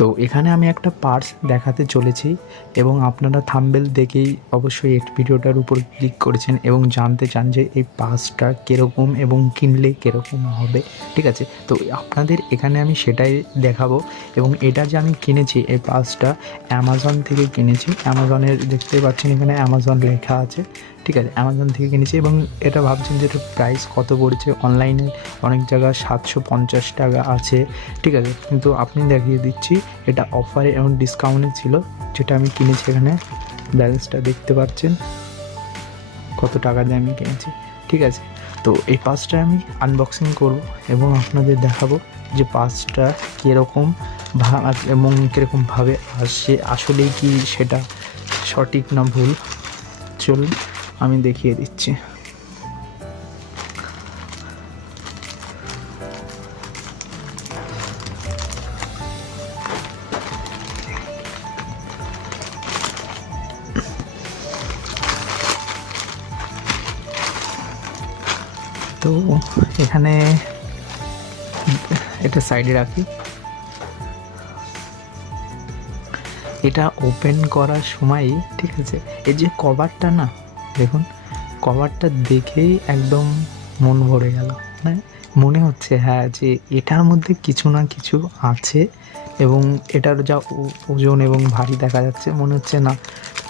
তো এখানে আমি একটা পার্স দেখাতে চলেছি এবং আপনারা থাম্বনেল দেখেই অবশ্যই এই ভিডিওটার উপর ক্লিক করেছেন এবং জানতে চান যে এই পার্সটা কীরকম এবং কিনলে কীরকম হবে, ঠিক আছে। তো আপনাদের এখানে আমি সেটাই দেখাবো। এবং এটা যে আমি কিনেছি এই পার্সটা অ্যামাজন থেকে কিনেছি। অ্যামাজনের দেখতে পাচ্ছেন এখানে অ্যামাজন লেখা আছে, ঠিক আছে। অ্যামাজন থেকে কিনেছি এবং এটা ভাবছেন যে এটার প্রাইস কত পড়েছে। অনলাইনে অনেক জায়গায় 750 টাকা আছে, ঠিক আছে, কিন্তু আপনি দেখিয়ে দিচ্ছি এটা অফারে এবং ডিসকাউন্টে ছিল যেটা আমি কিনেছি। এখানে ব্যালেন্সটা দেখতে পাচ্ছেন কত টাকা দিয়ে আমি কিনেছি, ঠিক আছে। তো এই পার্সটা আমি আনবক্সিং করব এবং আপনাদের দেখাবো যে পার্সটা কীরকম এবং কীরকমভাবে আসে, আসলেই কি সেটা সঠিক না ভুল। চলুন আমি দেখিয়ে দিচ্ছি। তো এখানে এটা সাইডে রাখি। এটা ওপেন করার সময়, ঠিক আছে, এই যে কভারটা না, দেখুন কভারটা দেখেই একদম মন ভরে গেল। মানে মনে হচ্ছে হ্যাঁ যে এটার মধ্যে কিছু না কিছু আছে এবং এটার যা ওজন এবং ভারী দেখা যাচ্ছে, মনে হচ্ছে না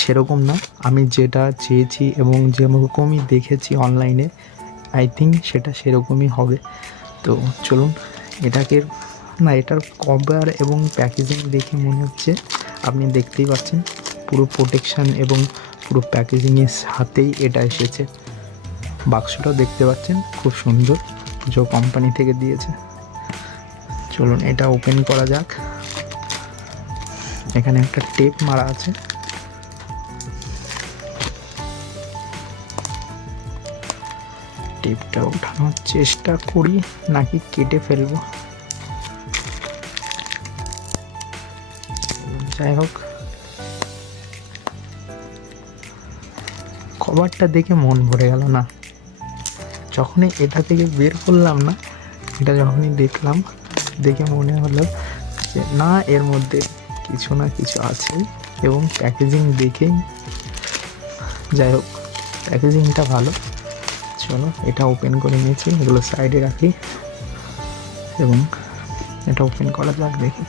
সেরকম না। আমি যেটা চেয়েছি এবং যেরকমই দেখেছি অনলাইনে, আই থিঙ্ক সেটা সেরকমই হবে। তো চলুন এটাকে, না এটার কভার এবং প্যাকেজিং দেখে মনে হচ্ছে, আপনি দেখতেই পাচ্ছেন পুরো প্রোটেকশান এবং পুরো প্যাকেজিংয়ের সাথেই এটা এসেছে। বাক্সটাও দেখতে পাচ্ছেন খুব সুন্দর, যে কোম্পানি থেকে দিয়েছে। চলুন এটা ওপেন করা যাক। এখানে একটা টেপ মারা আছে। টেপটা ওঠানোর চেষ্টা করি নাকি কেটে ফেলবো, যাই হোক। কভারটা দেখে মন ভরে গেল না, যখনই এটা থেকে বের করলাম না, এটা যখনই দেখলাম, দেখে মনে হলো যে না এর মধ্যে কিছু না কিছু আছে এবং প্যাকেজিং দেখেই, যাই হোক প্যাকেজিংটা ভালো। চলো এটা ওপেন করে নিয়েছি, এগুলো সাইডে রাখি এবং এটা ওপেন করা যাক, দেখি।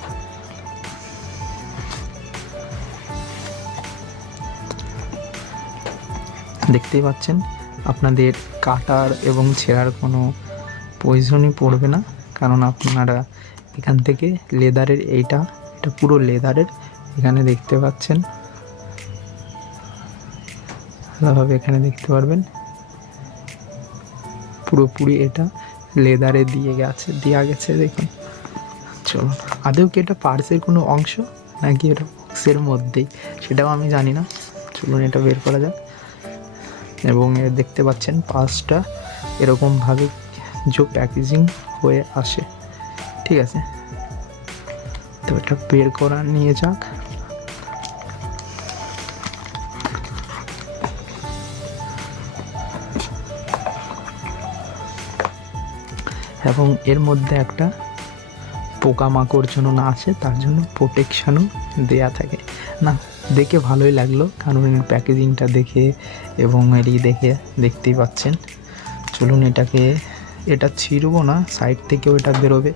দেখতেই পাচ্ছেন আপনাদের কাটার এবং ছেঁড়ার কোনো প্রয়োজনই পড়বে না, কারণ আপনারা এখান থেকে লেদারের, এটা পুরো লেদারের। এখানে দেখতে পাচ্ছেন ভালোভাবে, এখানে দেখতে পারবেন পুরোপুরি এটা লেদারে দেওয়া গেছে, দেখুন। চলুন আদৌ কি এটা পার্সের কোনো অংশ নাকি এটা বক্সের মধ্যেই, সেটাও আমি জানি না। চলুন এটা বের করা যাক। এবং দেখতে পাচ্ছেন পার্সটা এরকমভাবে যে প্যাকেজিং হয়ে আসে, ঠিক আছে। তো এটা বের করা নিয়ে যাক। এবং এর মধ্যে একটা পোকামাকড় জন্য না আসে তার জন্য প্রোটেকশানও দেয়া থাকে। না দেখে ভালোই লাগলো, কারণ এর প্যাকেজিংটা দেখে এবং এরই দেখে দেখতেই পাচ্ছেন। চলুন এটা ছিঁড়বো না, সাইড থেকেও এটা বেরোবে,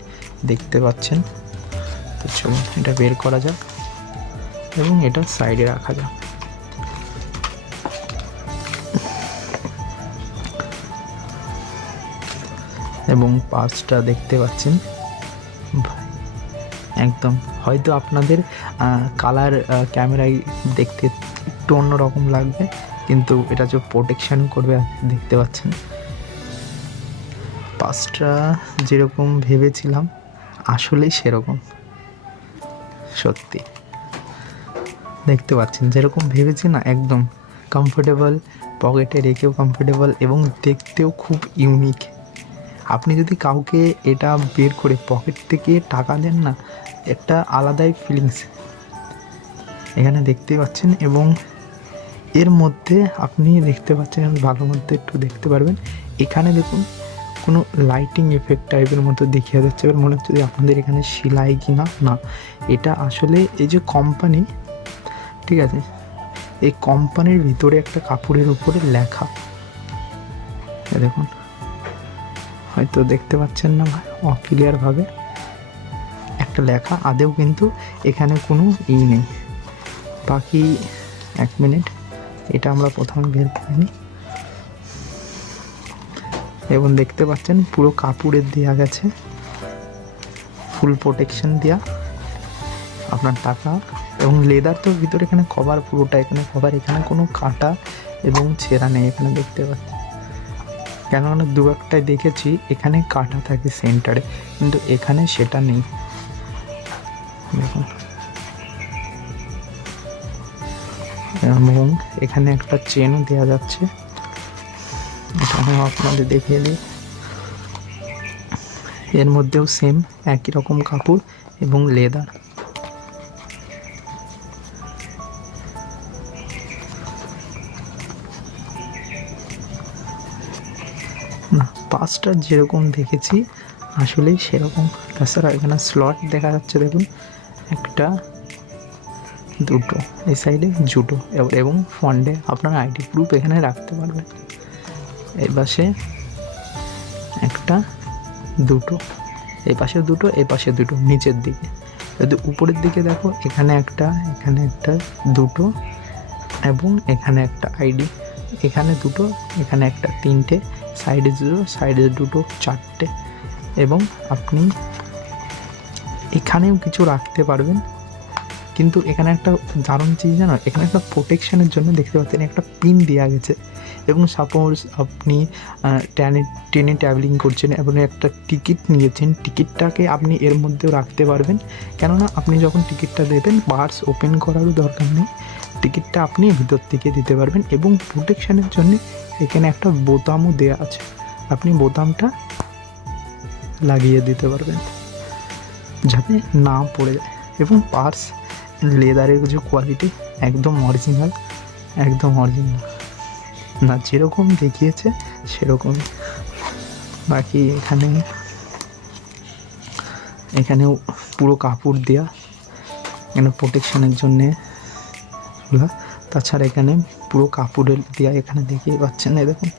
দেখতে পাচ্ছেন। তো চলুন এটা বের করা যাক এবং এটা সাইডে রাখা যাক। এবং পার্সটা দেখতে পাচ্ছেন একদম, হয়তো আপনাদের কালার ক্যামেরায় দেখতে একটু অন্যরকম লাগবে, কিন্তু এটা যে প্রোটেকশান করবে দেখতে পাচ্ছেন। পার্সটা যেরকম ভেবেছিলাম আসলেই সেরকম, সত্যি দেখতে পাচ্ছেন যেরকম ভেবেছি না, একদম কমফোর্টেবল, পকেটে রেখেও কমফোর্টেবল এবং দেখতেও খুব ইউনিক। আপনি যদি কাউকে এটা বের করে পকেট থেকে টাকা দেন না, একটা আলাদাই ফিলিংস এখানে দেখতে পাচ্ছেন। এবং এর মধ্যে আপনি দেখতে পাচ্ছেন, ভালো মধ্যে একটু দেখতে পারবেন, এখানে দেখুন কোনো লাইটিং এফেক্ট টাইপের মতো দেখিয়ে যাচ্ছে। এবার মনে হচ্ছে যে আপনাদের এখানে সেলাই কি না, না এটা আসলে এই যে কোম্পানি, ঠিক আছে, এই কোম্পানির ভিতরে একটা কাপড়ের উপরে লেখা, দেখুন হয়তো দেখতে পাচ্ছেন না অক্লিয়ারভাবে, একটা লেখা, আদেও কিন্তু এখানে কোনো নেই। বাকি 1 মিনিট, এটা আমরা প্রথমে বের করে নিই। এবং দেখতে পাচ্ছেন পুরো কাপড়ের দেওয়া গেছে, ফুল প্রোটেকশন দেওয়া আপনার টাকা, এবং লেদার তো ভিতরে এখানে কভার, পুরোটা এখানে কভার, এখানে কোনো কাটা এবং ছেঁড়া নেই এখানে দেখতে পাচ্ছি। কেননা দু একটাই দেখেছি এখানে কাটা থাকে সেন্টারে, কিন্তু এখানে সেটা নেই। দেখুন, এবং এখানে একটা চেনও দেওয়া যাচ্ছে, এখানে আপনাদের দেখিয়ে দিই। এর মধ্যেও সেম একই রকম কাপড় এবং লেদার। না, পাঁচটা যেরকম দেখেছি আসলেই সেরকম। তাছাড়া এখানে স্লট দেখা যাচ্ছে, দেখুন একটা, দুটো, এই সাইডে দুটো, এবং ফন্ডে আপনার আইডি প্রুফ এখানে রাখতে পারবেন। এই পাশে একটা, দুটো, এই পাশে দুটো, এই পাশে দুটো, নিচের দিকে। যদি উপরের দিকে দেখো, এখানে একটা, এখানে একটা, দুটো, এবং এখানে একটা আইডি, এখানে দুটো, এখানে একটা, তিনটে, সাইডে দুটো, সাইডে দুটো, চারটে। এবং আপনি এখানেও কিছু রাখতে পারবেন, কিন্তু এখানে একটা দারুণ চিজ জানো, এখানে একটা প্রোটেকশানের জন্য দেখতে পাচ্ছেন একটা পিন দেওয়া গেছে। এবং সাপোজ আপনি ট্রেনে ট্রাভেলিং করছেন এবং একটা টিকিট নিয়েছেন, টিকিটটাকে আপনি এর মধ্যেও রাখতে পারবেন। কেননা আপনি যখন টিকিটটা দেবেন, পার্স ওপেন করারও দরকার নেই, টিকিটটা আপনি ভিতর থেকে দিতে পারবেন। এবং প্রোটেকশানের জন্য এখানে একটা বোতামও দেওয়া আছে, আপনি বোতামটা লাগিয়ে দিতে পারবেন যাতে না পড়ে যায়। এবং পার্স লেদারের যে কোয়ালিটি একদম অরিজিনাল, একদম অরিজিনাল না, যেরকম দেখিয়েছে সেরকমই। বাকি এখানেও পুরো কাপড় দেওয়া, এখানে প্রোটেকশানের জন্যে। তাছাড়া এখানে পুরো কাপড়ের দেওয়া, এখানে দেখিয়ে পাচ্ছেন, এই দেখুন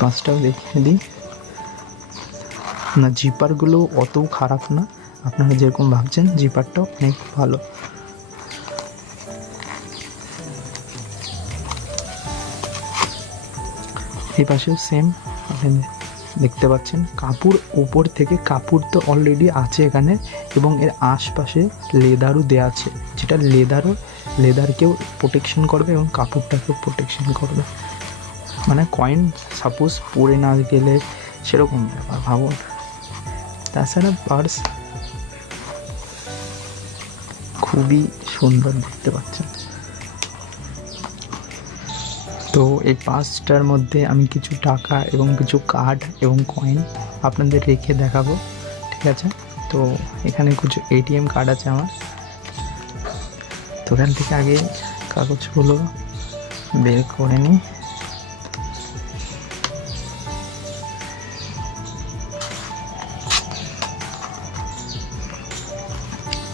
পাঁচটাও দেখিয়ে দিই। না, জিপারগুলো অতও খারাপ না, আপনারা যেরকম ভাবছেন, জিপারটাও অনেক ভালো। এই পাশেও সেম দেখতে পাচ্ছেন, কাপড় উপর থেকে, কাপড় তো অলরেডি আছে এখানে, এবং এর আশপাশে লেদারও দেওয়া আছে, যেটা লেদারকেও প্রোটেকশন করবে এবং কাপড়টাকেও প্রোটেকশন করবে। মানে কয়েন সাপোজ পরে না গেলে সেরকম ব্যাপার ভাবুন। তাছাড়া পার্স খুবই সুন্দর দেখতে পাচ্ছেন। তো এই পাঁচটার মধ্যে আমি কিছু টাকা এবং কিছু কার্ড এবং কয়েন আপনাদের রেখে দেখাবো, ঠিক আছে? তো এখানে কিছু এটিএম কার্ড আছে আমার, তো এখান থেকে আগে কাগজগুলো বের করে নিই।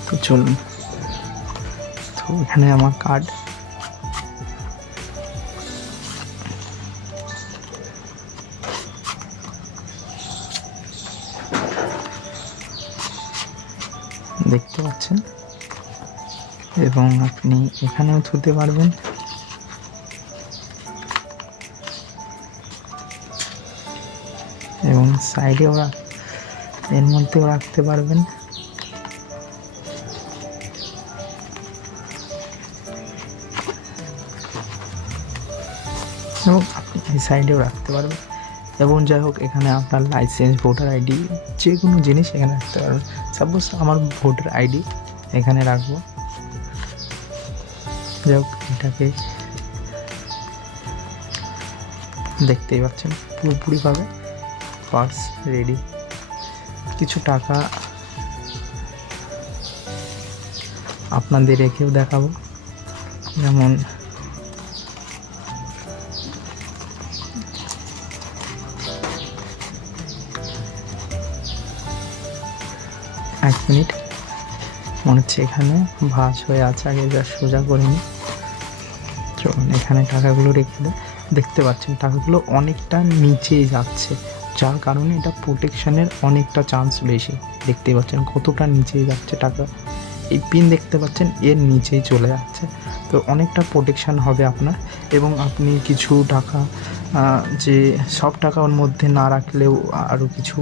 তো চলুন, তো এখানে আমার কার্ড, দেখতে পাচ্ছেন, এবং আপনি এখানেও ছুতে পারবেন। এবং সাইডেও এর মধ্যেও রাখতে পারবেন। এবং আপনি এই সাইডেও রাখতে পারবেন। এবং যাই হোক, এখানে আপনার লাইসেন্স, ভোটার আইডি, যে কোনো জিনিস এখানে রাখতে পারবেন। সাপোজ আমার ভোটার আইডি এখানে রাখবো। যাই হোক, এটাকে দেখতেই পাচ্ছেন পুরোপুরিভাবে পার্স রেডি। কিছু টাকা আপনাদের রেখেও দেখাবো, যেমন 1 মিনিট, মনে হচ্ছে এখানে ভাঁজ হয়ে আছে, আগে যা সোজা করে নিই। চলুন এখানে টাকাগুলো রেখে দেয়। দেখতে পাচ্ছেন টাকাগুলো অনেকটা নিচেই যাচ্ছে, যার কারণে এটা প্রোটেকশানের অনেকটা চান্স বেশি। দেখতে পাচ্ছেন কতটা নিচেই যাচ্ছে টাকা, এই পিন দেখতে পাচ্ছেন এর নিচেই চলে যাচ্ছে। তো অনেকটা প্রোটেকশান হবে আপনার, এবং আপনি কিছু টাকা যে সব টাকা ওর মধ্যে না রাখলেও আরও কিছু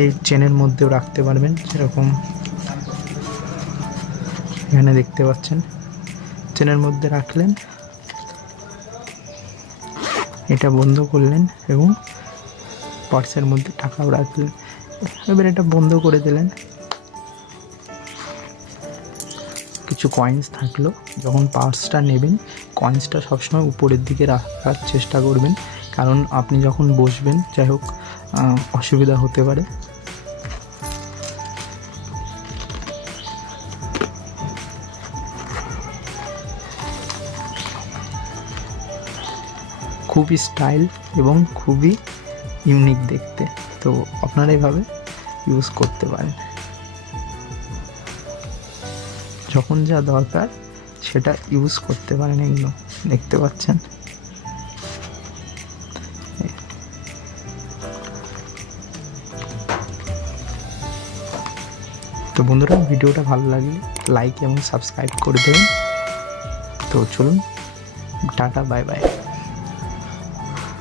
এই চেনের মধ্যেও রাখতে পারবেন। যেরকম এখানে দেখতে পাচ্ছেন চেনের মধ্যে রাখলেন, এটা বন্ধ করলেন এবং পার্সের মধ্যে টাকাও রাখলেন। এবার এটা বন্ধ করে দিলেন। কিছু কয়েন্স থাকলো, যখন পার্সটা নেবেন কয়েন্সটা সবসময় উপরের দিকে রাখার চেষ্টা করবেন, কারণ আপনি যখন বসবেন যাই হোক অসুবিধা হতে পারে। খুবই স্টাইল এবং খুবই ইউনিক দেখতে, তো আপনারা এইভাবে ইউজ করতে পারেন। যখন যা দরকার সেটা ইউজ করতে পারেন। এগুলো দেখতে পাচ্ছেন। তো বন্ধুরা, ভিডিওটা ভালো লাগলে লাইক এবং সাবস্ক্রাইব করে দেবেন। তো চলুন, টাটা, বাই বাই।